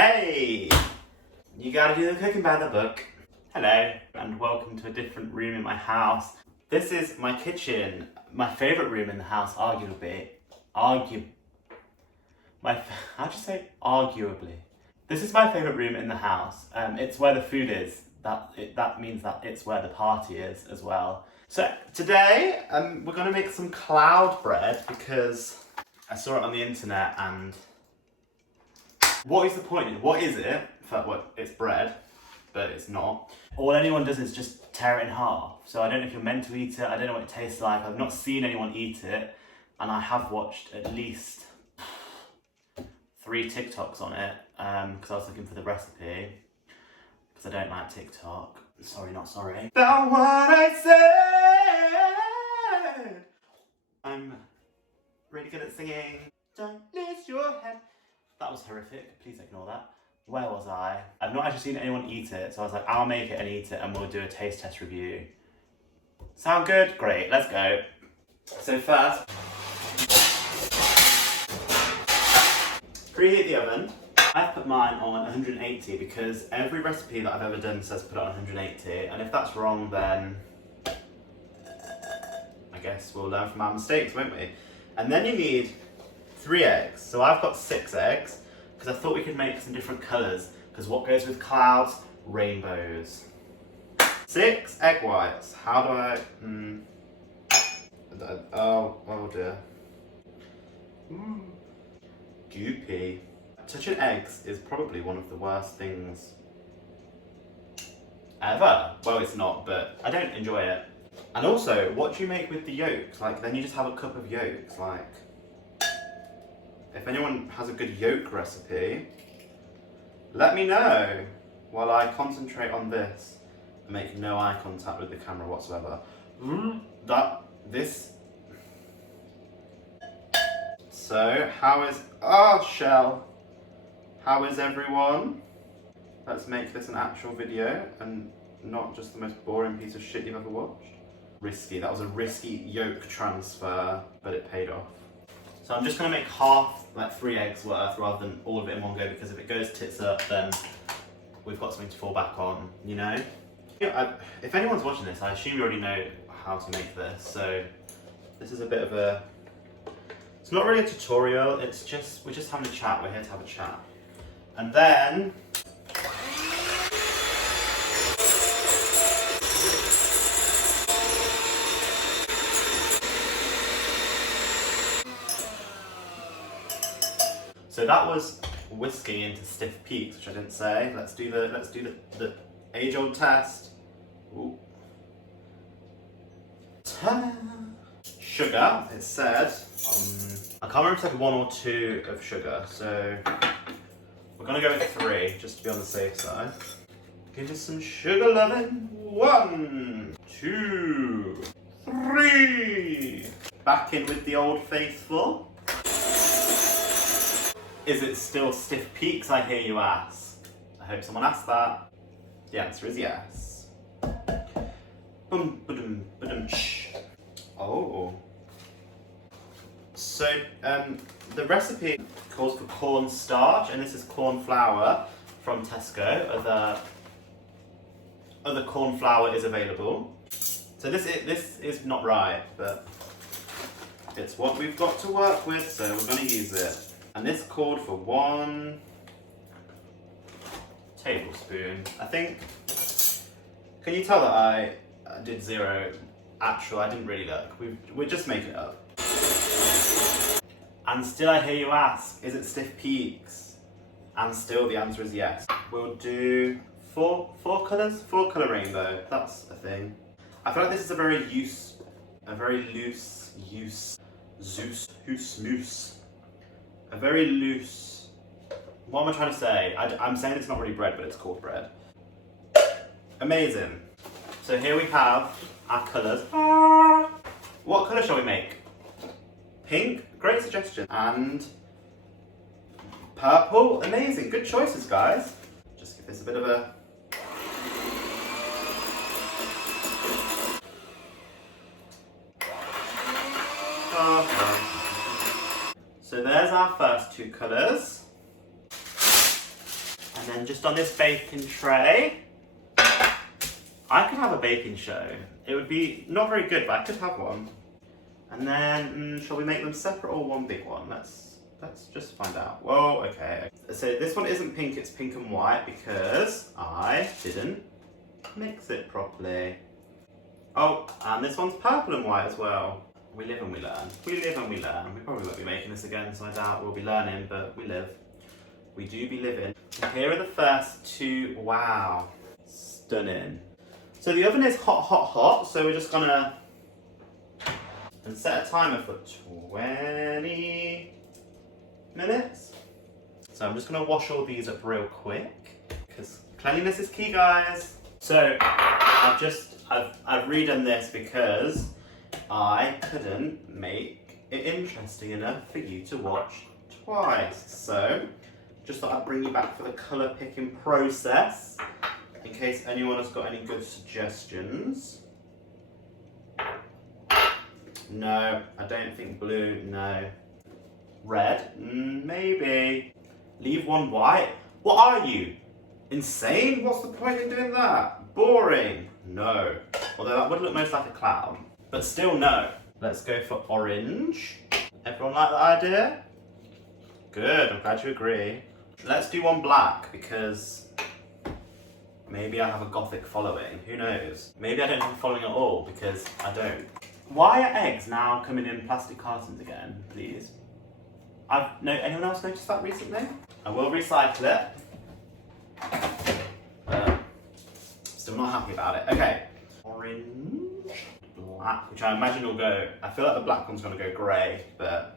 Hey! You gotta do the cooking by the book. Hello, and welcome to a different room in my house. This is my kitchen, my favourite room in the house, arguably. How'd you say arguably? This is my favourite room in the house. It's where the food is. That means that it's where the party is as well. So today, we're gonna make some cloud bread because I saw it on the internet and what is the point? What is it? It's bread, but it's not. All anyone does is just tear it in half. So I don't know if you're meant to eat it. I don't know what it tastes like. I've not seen anyone eat it, and I have watched at least 3 TikToks on it because I was looking for the recipe because I don't like TikTok. Sorry, not sorry. That what I said. I'm really good at singing. Don't lose your head. That was horrific. Please ignore that. Where was I? I've not actually seen anyone eat it, so I was like, I'll make it and eat it and we'll do a taste test review. Sound good? Great, let's go. So first, preheat the oven. I've put mine on 180 because every recipe that I've ever done says put it on 180, and if that's wrong, then I guess we'll learn from our mistakes, won't we? And then you need 3 eggs. So I've got 6 eggs because I thought we could make some different colours because what goes with clouds? Rainbows. 6 egg whites. How do I... oh dear. Goopy. Touching eggs is probably one of the worst things ever. Well, it's not, but I don't enjoy it. And also, what do you make with the yolks? Like, then you just have a cup of yolks, like... If anyone has a good yolk recipe, let me know while I concentrate on this and make no eye contact with the camera whatsoever. So, Shell. How is everyone? Let's make this an actual video and not just the most boring piece of shit you've ever watched. Risky, that was a risky yolk transfer, but it paid off. So I'm just going to make half, like 3 eggs worth, rather than all of it in one go, because if it goes tits up, then we've got something to fall back on, you know? If anyone's watching this, I assume you already know how to make this, so this is a bit of a... It's not really a tutorial, it's just, we're just having a chat, we're here to have a chat. And then... So that was whiskey into stiff peaks, which I didn't say. Let's do the age-old test. Ooh. Ta-da! Sugar, it said. I can't remember if it said 1 or 2 of sugar, so we're gonna go with 3, just to be on the safe side. Give us some sugar loving. 1, 2, 3. Back in with the old faithful. Is it still stiff peaks, I hear you ask? I hope someone asked that. The answer is yes. Boom, ba-dum, ba-dum, shh. Oh. So, the recipe calls for corn starch, and this is corn flour from Tesco. Other corn flour is available. So this is not right, but it's what we've got to work with, so we're going to use it. And this called for 1 tablespoon. I think, can you tell that I did 0 actual? I didn't really look. We're just making it up. And still I hear you ask, is it stiff peaks? And still the answer is yes. We'll do 4 colours? 4 colour rainbow. That's a thing. I feel like this is a very loose a very loose, what am I trying to say? I'm saying it's not really bread, but it's called bread. Amazing. So here we have our colours. What colour shall we make? Pink, great suggestion. And purple, amazing, good choices guys. Just give this a bit of a... So there's our first 2 colours. And then just on this baking tray, I could have a baking show. It would be not very good, but I could have one. And then, shall we make them separate or one big one? Let's just find out. Whoa, okay. So this one isn't pink, it's pink and white because I didn't mix it properly. Oh, and this one's purple and white as well. We live and we learn. We live and we learn. We probably won't be making this again, so I doubt we'll be learning, but we live. We do be living. And here are the first two. Wow, stunning. So the oven is hot, hot, hot, so we're just gonna set a timer for 20 minutes. So I'm just gonna wash all these up real quick, because cleanliness is key, guys. So I've redone this because I couldn't make it interesting enough for you to watch twice. So just thought I'd bring you back for the colour picking process, in case anyone has got any good suggestions. No, I don't think blue, no. Red, maybe. Leave one white. What are you? Insane? What's the point in doing that? Boring. No. Although that would look most like a clown. But still no. Let's go for orange. Everyone like that idea? Good, I'm glad you agree. Let's do one black because maybe I have a gothic following. Who knows? Maybe I don't have a following at all because I don't. Why are eggs now coming in plastic cartons again, please? Anyone else noticed that recently? I will recycle it. Still not happy about it. Okay. Orange, black, which I imagine will go, I feel like the black one's gonna go grey, but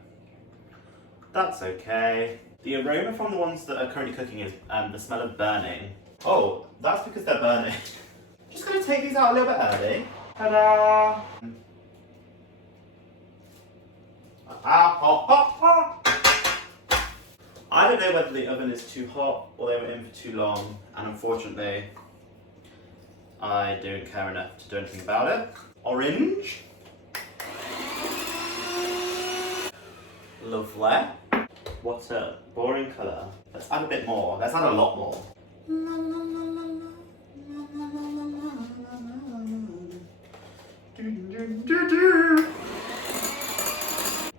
that's okay. The aroma from the ones that are currently cooking is the smell of burning. Oh, that's because they're burning. Just gonna take these out a little bit early. Ta-da! I don't know whether the oven is too hot or they were in for too long, and unfortunately, I don't care enough to do anything about it. Orange. Lovely. What a boring colour. Let's add a bit more. Let's add a lot more.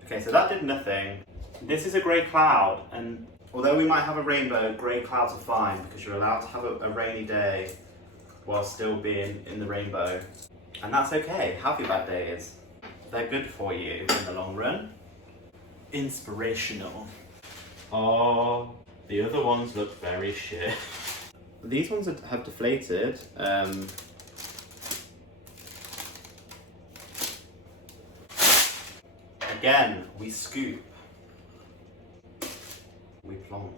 Okay, so that did nothing. This is a grey cloud, and although we might have a rainbow, grey clouds are fine because you're allowed to have a rainy day while still being in the rainbow. And that's okay. Have your bad days. They're good for you in the long run. Inspirational. Oh, the other ones look very shit. These ones have deflated. Again, we scoop. We plonk.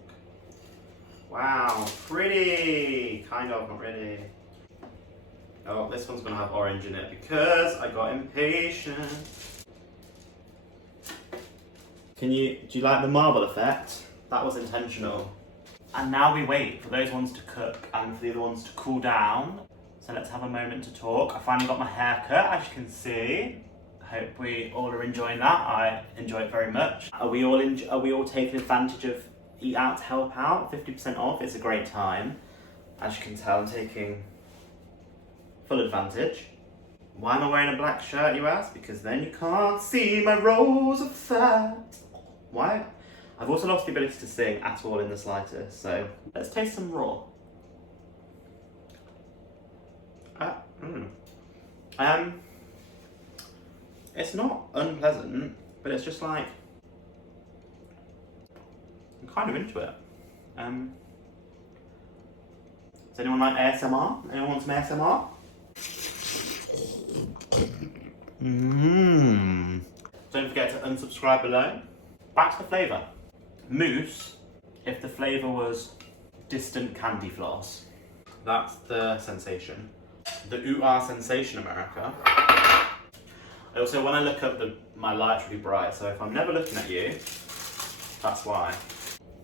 Wow, pretty! Kind of, not really. Oh, this one's gonna have orange in it because I got impatient. Do you like the marble effect? That was intentional. And now we wait for those ones to cook and for the other ones to cool down. So let's have a moment to talk. I finally got my hair cut, as you can see. I hope we all are enjoying that. I enjoy it very much. Are we all taking advantage of Eat Out to help out? 50% off. It's a great time. As you can tell, I'm taking full advantage. Why am I wearing a black shirt, you ask? Because then you can't see my rows of fat. Why? I've also lost the ability to sing at all in the slightest, so let's taste some raw. It's not unpleasant, but it's just like, I'm kind of into it. Does anyone like ASMR? Anyone want some ASMR? Don't forget to unsubscribe below. Back to the flavour. Mousse, if the flavour was distant candy floss. That's the sensation. The ooh-ah sensation, America. Also, when I look up, my light's really bright, so if I'm never looking at you, that's why.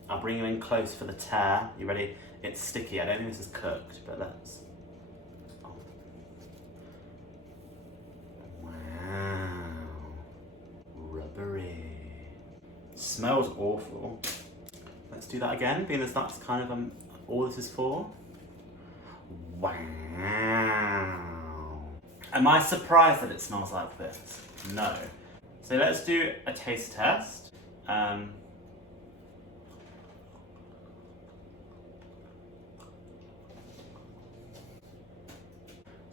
I'll bring you in close for the tear. You ready? It's sticky. I don't think this is cooked, but let's... Oh. Wow. Rubbery. Smells awful. Let's do that again, being as that's kind of all this is for? Wow. Am I surprised that it smells like this? No. So let's do a taste test. So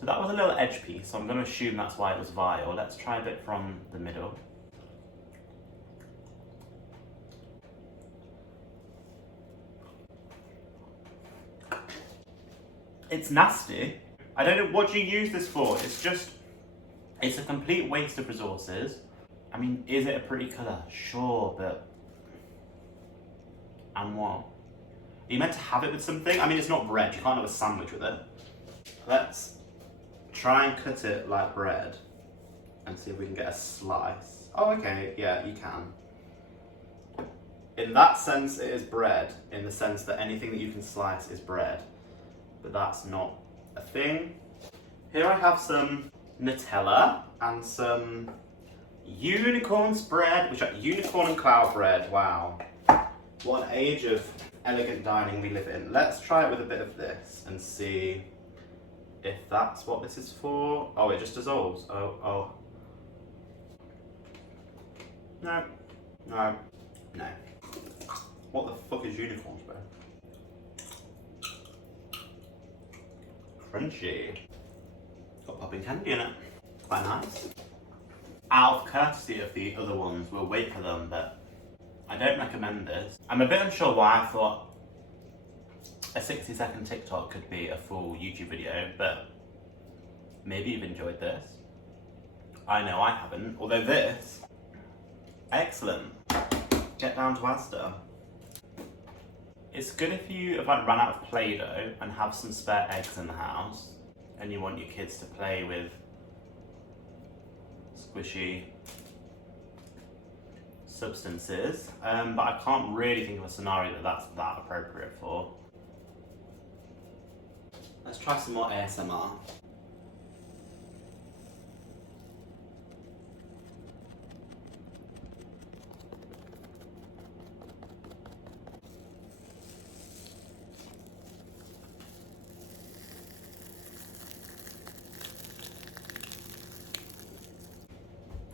that was a little edge piece, so I'm going to assume that's why it was vile. Let's try a bit from the middle. It's nasty. I don't know, what do you use this for? It's a complete waste of resources. I mean, is it a pretty colour? Sure, but... And what? Are you meant to have it with something? I mean, it's not bread, you can't have a sandwich with it. Let's try and cut it like bread and see if we can get a slice. Oh, okay, yeah, you can. In that sense, it is bread, in the sense that anything that you can slice is bread. But that's not a thing. Here I have some Nutella and some unicorn spread, which are unicorn and cloud bread. Wow. What an age of elegant dining we live in. Let's try it with a bit of this and see if that's what this is for. Oh, it just dissolves. Oh. No. What the fuck is unicorn spread? Crunchy. Got popping candy in it. Quite nice. Out of courtesy of the other ones, we'll wait for them, but I don't recommend this. I'm a bit unsure why I thought a 60-second TikTok could be a full YouTube video, but maybe you've enjoyed this. I know I haven't, although this, excellent. Get down to Asda. It's good if you have like run out of Play-Doh and have some spare eggs in the house and you want your kids to play with squishy substances, but I can't really think of a scenario that that's that appropriate for. Let's try some more ASMR.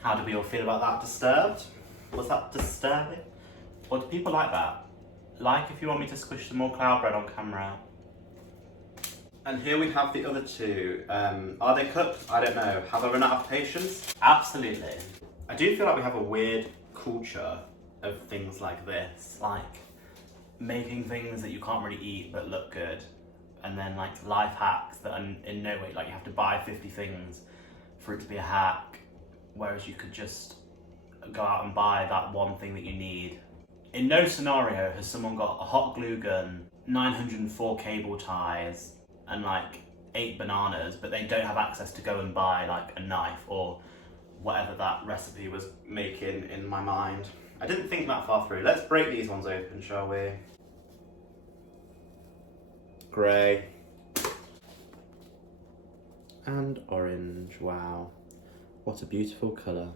How do we all feel about that? Disturbed? Was that disturbing? Or do people like that? Like if you want me to squish some more cloud bread on camera. And here we have the other two. Are they cooked? I don't know. Have I run out of patience? Absolutely. I do feel like we have a weird culture of things like this. Like making things that you can't really eat but look good. And then like life hacks that are in no way, like you have to buy 50 things for it to be a hack. Whereas you could just go out and buy that one thing that you need. In no scenario has someone got a hot glue gun, 904 cable ties, and like 8 bananas, but they don't have access to go and buy like a knife or whatever that recipe was making in my mind. I didn't think that far through. Let's break these ones open, shall we? Grey. And orange, wow. What a beautiful colour.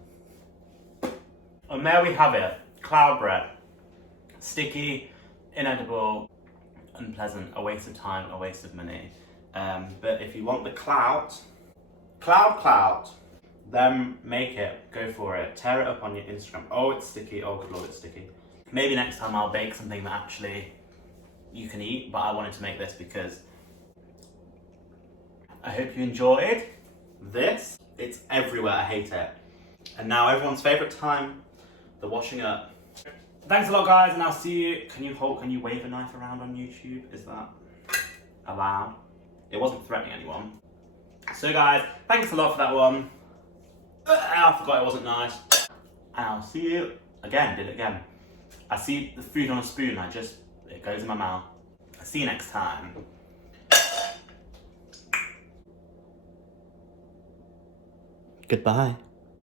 And there we have it, cloud bread. Sticky, inedible, unpleasant, a waste of time, a waste of money. But if you want the clout, then make it, go for it. Tear it up on your Instagram. Oh, it's sticky, oh good lord, it's sticky. Maybe next time I'll bake something that actually you can eat, but I wanted to make this because I hope you enjoyed this. It's everywhere, I hate it. And now everyone's favourite time, the washing up. Thanks a lot guys, and I'll see you. Can you wave a knife around on YouTube? Is that allowed? It wasn't threatening anyone. So guys, thanks a lot for that one. I forgot it wasn't nice. And I'll see you again, did it again. I see the food on a spoon, it goes in my mouth. I'll see you next time. Goodbye.